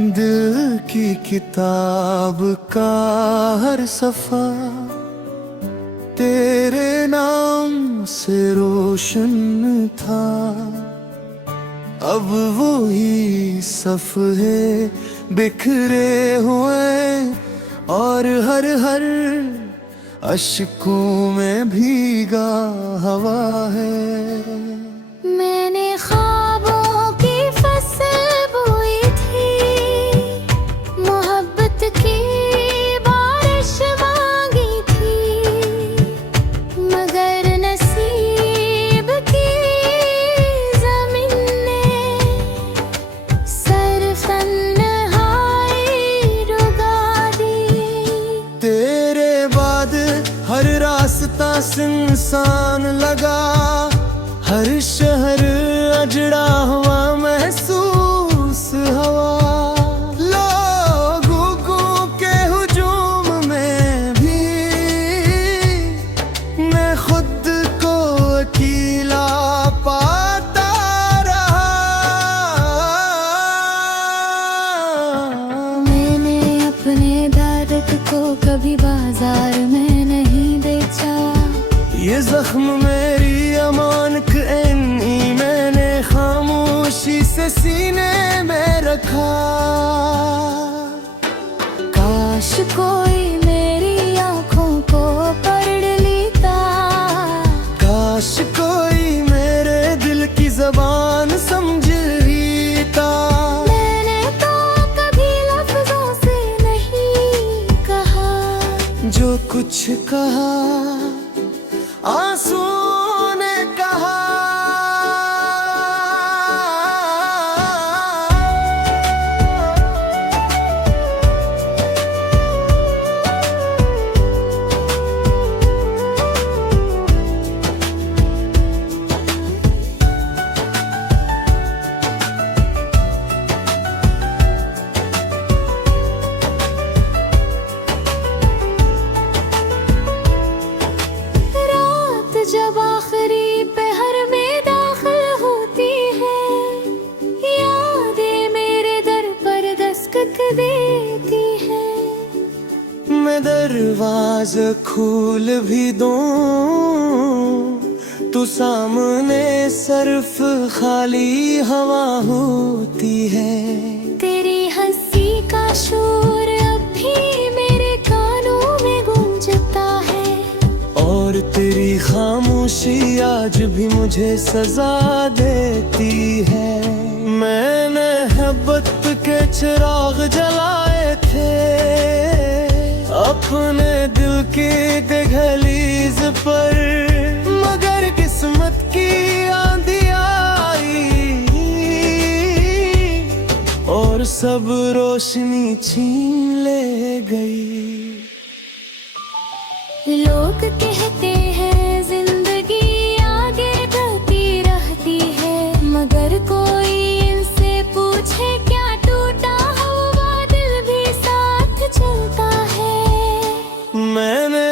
दिल की किताब का हर सफा तेरे नाम से रोशन था। अब वो ही सफ़हे बिखरे हुए और हर हर अश्कों में भीगा हवा है। मैंने ख्वाबों की फसल बोई थी, मोहब्बत की बारिश मांगी थी, मगर नसीब की ज़मीन ने सिर्फ तन्हाई रुला दी। तेरे बाद हर रास्ता सुनसान लगा, हर शहर अजड़ा हुआ महसूस हवा। लोगों के हुजूम में भी मैं खुद को अकेला पाता रहा। मैंने अपने दर्द को कभी बाजार में नहीं बेचा, ये जख्म मेरी अमानत इन्हीं मैंने खामोशी से सीने में रखा। काश कोई मेरी आँखों को पढ़ लेता, काश कोई मेरे दिल की ज़बान समझ लेता। मैंने तो कभी लफ्जों से नहीं कहा, जो कुछ कहा आंसू ने कहा। जब आखिरी पहर में दाखिल होती है, यादें मेरे दर पर दस्तक देती है। मैं दरवाज़ा खोल भी दूं तो सामने सिर्फ खाली हवा होती है। तेरी हंसी का शोर अब भी मेरे कानों में गूंजता है, और तेरी खामोशी आज भी मुझे सजा देती है। मैंने मोहब्बत के चिराग जलाए थे अपने दिल की दहलीज पर, मगर किस्मत की आंधी आई और सब रोशनी छीन ले गई। लोग कहते हैं जिंदगी आगे बढ़ती रहती है, मगर कोई इनसे पूछे क्या टूटा हुआ दिल भी साथ चलता है। मैंने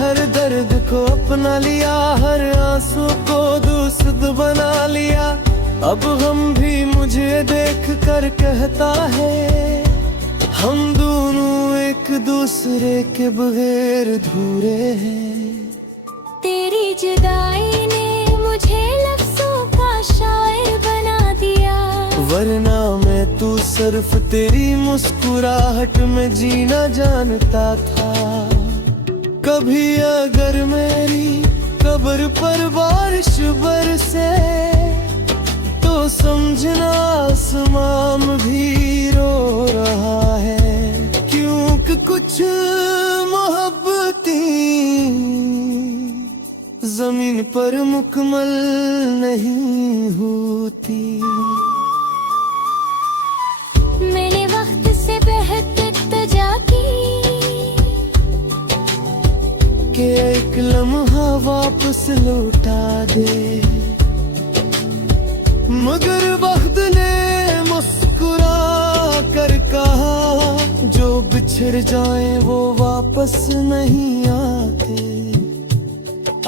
हर दर्द को अपना लिया, हर आंसू को दोस्त बना लिया। अब हम भी मुझे देख कर कहता है, हम दोनों एक दूसरे के बगैर अधूरे हैं। तेरी जुदाई ने मुझे लफ्जों का शायर बना दिया, वरना मैं तो सिर्फ तेरी मुस्कुराहट में जीना जानता था। कभी अगर मेरी कब्र पर बारिश बरसे तो समझना आसमान भी रो रहा है, क्योंकि कुछ मोहब्बतें जमीन पर मुकम्मल नहीं होती। मैंने वक्त से बेहतर इल्तिजा की कि एक लम्हा वापस लौटा दे, मगर वक्त ने मुस्कुरा कर कहा, जो बिछड़ जाए वो वापस नहीं आते।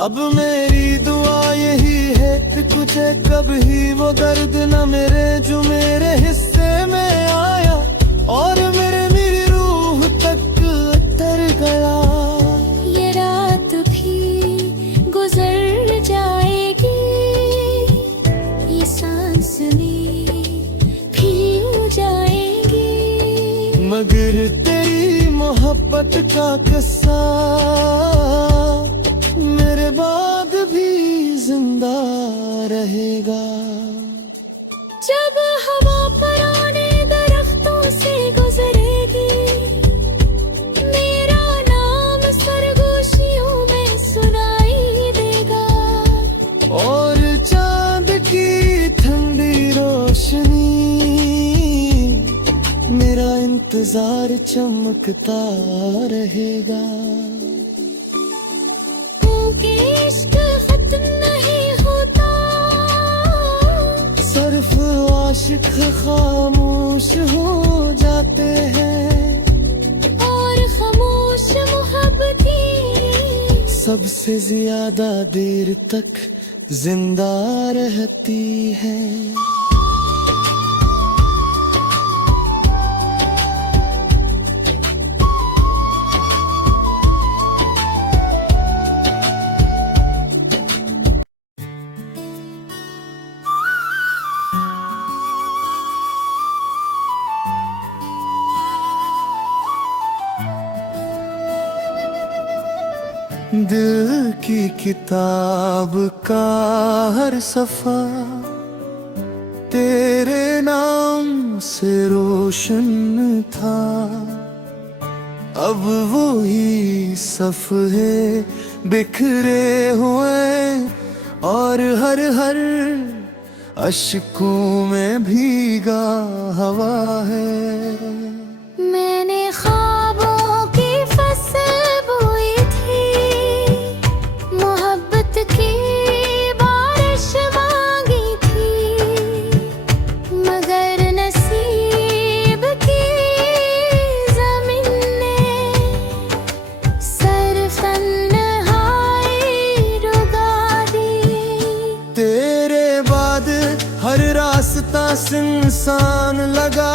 अब मेरी दुआ यही है कि तुझे कभी वो दर्द न मेरे जो मेरे हिस्से में आया, और मेरी रूह तक तर गया। ये रात भी गुजर जाएगी, ये सांस भी जाएगी, मगर तेरी मोहब्बत का किस्सा मेरे बाद भी जिंदा रहेगा। जब हवा पुराने दरख्तों से गुजरेगी, मेरा नाम सरगोशियों में सुनाई देगा। और चांद की ठंडी रोशनी मेरा इंतजार चमकता रहेगा। क्योंकि इश्क खत्म नहीं होता, सिर्फ आशिक खामोश हो जाते हैं, और खामोश मोहब्बती सबसे ज्यादा देर तक जिंदा रहती है। दिल की किताब का हर सफा तेरे नाम से रोशन था। अब वो ही सफ़हे बिखरे हुए और हर अश्कों में भीगा हवा है। मैंने ख्वाबों की फसल बोई थी, मोहब्बत की बारिश मांगी थी, मगर नसीब की ज़मीन ने सर तन्हाई रुगा दी। तेरे बाद हर रास्ता सुनसान लगा,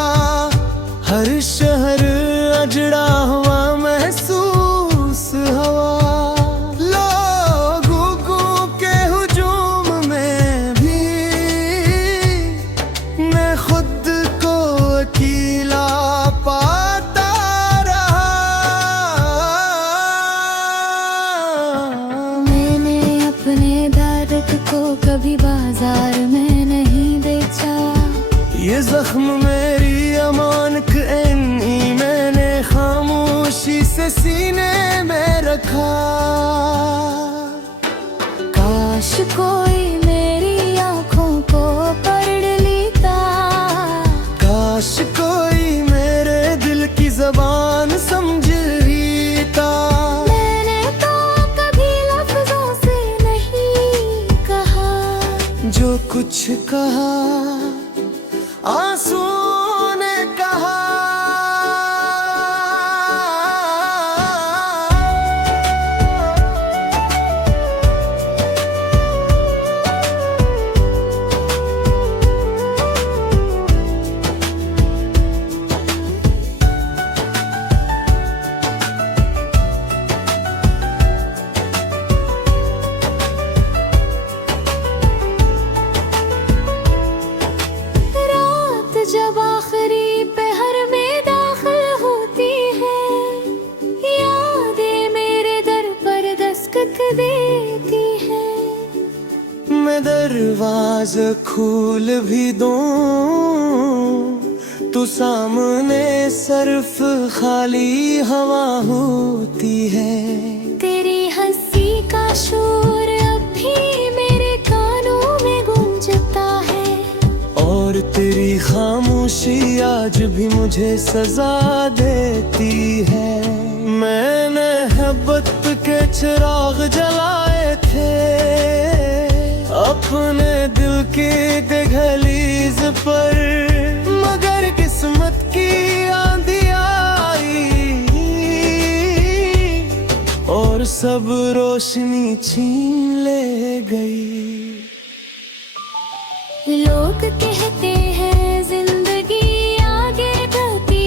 हर शहर अजड़ा हुआ महसूस हवा। लोगों के हुजूम में भी मैं खुद को अकेला पाता रहा। मैंने अपने दर्द को कभी बाजार में नहीं बेचा, ये जख्म मेरी अमानत इन्हीं मैंने खामोशी से सीने में रखा। काश कोई मेरी आंखों को पढ़ लेता, काश कोई मेरे दिल की ज़बान समझ लेता। मैंने तो कभी लफ्जों से नहीं कहा, जो कुछ कहा आंसुओं ने कहा। जब आखिरी पहर में दाखिल होती है, यादें मेरे दर पर दस्तक देती है। मैं दरवाज़ा खोल भी दूं तो सामने सिर्फ खाली हवा होती है। तेरी हंसी का शोर अब भी मेरे कानों में गूंजता है, और तेरी खामोशी आज भी मुझे सजा देती है। मैंने मोहब्बत के चिराग जलाए थे अपने दिल की दहलीज पर, मगर किस्मत की आंधी आई और सब रोशनी छीन ले गई। लोग कहते हैं जिंदगी आगे बढ़ती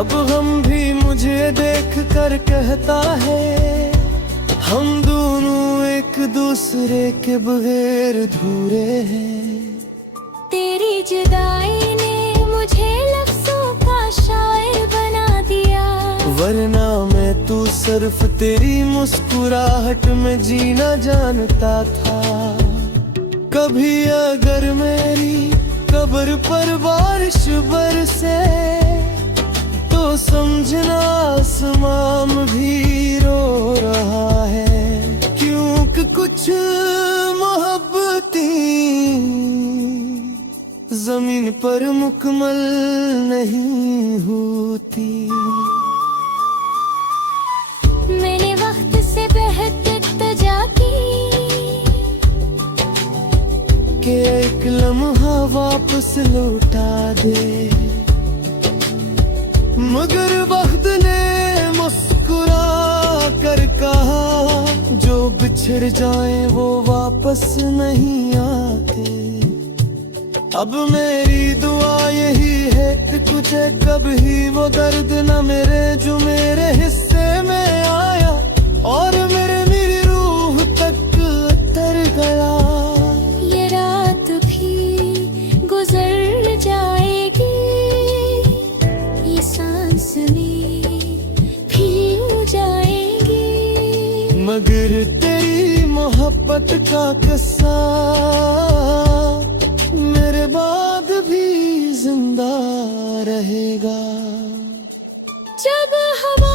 अब हम भी मुझे देख कर कहता है, हम दोनों एक दूसरे के बगैर अधूरे हैं। तेरी जुदाई ने मुझे लफ्जों का शायर बना दिया, वरना मैं तो सिर्फ तेरी मुस्कुराहट में जीना जानता था। कभी अगर मेरी कब्र पर बारिश बरसे तो समझना आसमान भी रो रहा है, क्योंकि कुछ मोहब्बतें जमीन पर मुकम्मल नहीं होती। मैंने वक्त से बेहद इल्तिजा की कि एक लम्हा वापस लौटा दे, मगर वक्त ने मुस्कुरा कर कहा, जो बिछड़ जाए वो वापस नहीं आते। अब मेरी दुआ यही है कि तुझे कभी वो दर्द न मेरे जो मेरे हिस्से में आया, और मेरी रूह तक उतर गया। ये रात भी गुजर जाएगी, ये सांस भी हो जाएगी, मगर तेरी मोहब्बत का किस्सा मेरे बाद भी जिंदा रहेगा। जब हवा